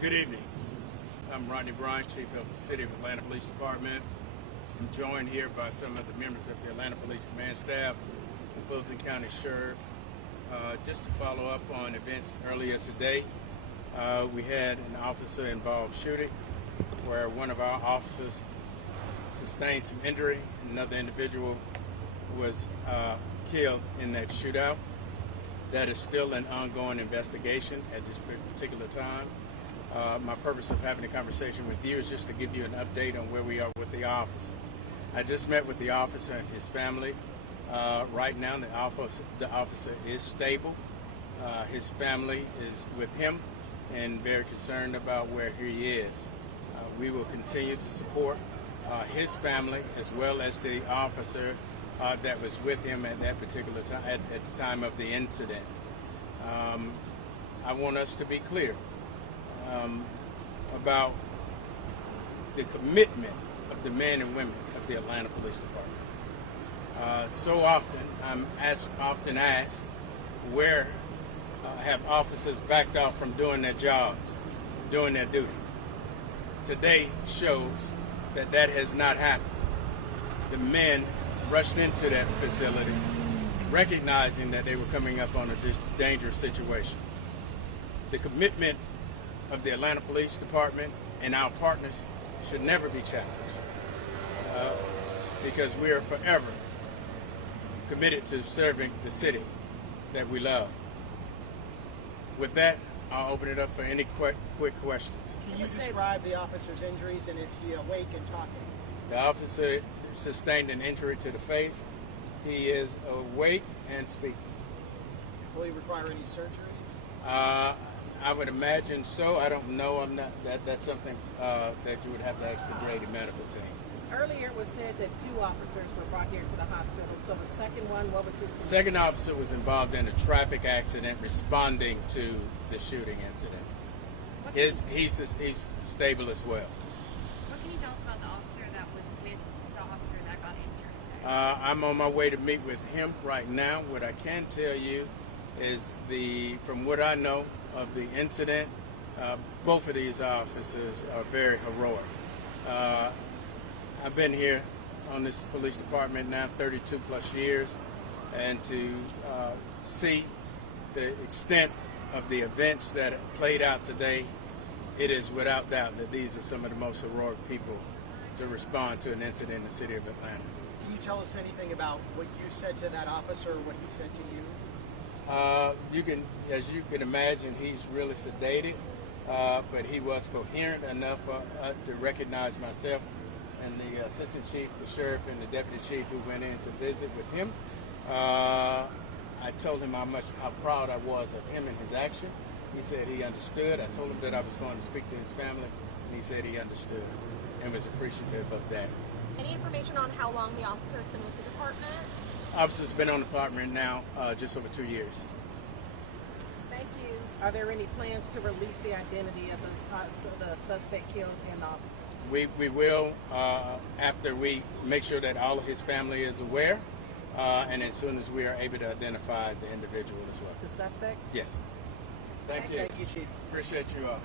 Good evening. I'm Rodney Bryant, Chief of the City of Atlanta Police Department. I'm joined here by some of the members of the Atlanta Police Command Staff, the Fulton County Sheriff. Just to follow up on events earlier today, we had an officer-involved shooting where one of our officers sustained some injury. Another individual was killed in that shootout. That is still an ongoing investigation at this particular time. My purpose of having a conversation with you is just to give you an update on where we are with the officer. I just met with the officer and his family. Right now, the officer is stable. His family is with him and very concerned about where he is. We will continue to support his family as well as the officer that was with him at that particular time, at the time of the incident. I want us to be clear about the commitment of the men and women of the Atlanta Police Department. So often, I'm often asked, where have officers backed off from doing their jobs, doing their duty? Today shows that that has not happened. The men rushed into that facility, recognizing that they were coming up on a dangerous situation. The commitment of the Atlanta Police Department and our partners should never be challenged because we are forever committed to serving the city that we love. With that, I'll open it up for any quick questions. Can you describe the officer's injuries, and is he awake and talking? The officer sustained an injury to the face. He is awake and speaking. Will he require any surgeries? I would imagine so. I don't know. That's something that you would have to ask the Grady medical team. Earlier it was said that 2 officers were brought here to the hospital. So the second one, what was his condition? Second officer was involved in a traffic accident responding to the shooting incident. He's stable as well. What can you tell us about the officer that was with the officer that got injured today? I'm on my way to meet with him right now. What I can tell you is from what I know of the incident, both of these officers are very heroic. I've been here on this police department now 32 plus years, and to see the extent of the events that played out today, it is without doubt that these are some of the most heroic people to respond to an incident in the city of Atlanta. Can you tell us anything about what you said to that officer, what he said to you? As you can imagine, he's really sedated, but he was coherent enough to recognize myself and the assistant chief, the sheriff, and the deputy chief who went in to visit with him. I told him how proud I was of him and his action. He said he understood. I told him that I was going to speak to his family, and he said he understood and was appreciative of that. Any information on how long the officer's been with the department? Officer's been on the department now just over 2 years. Thank you. Are there any plans to release the identity of the suspect killed in the officer? We will after we make sure that all of his family is aware, and as soon as we are able to identify the individual as well. The suspect? Yes. Thank you. Thank you, Chief. Appreciate you all.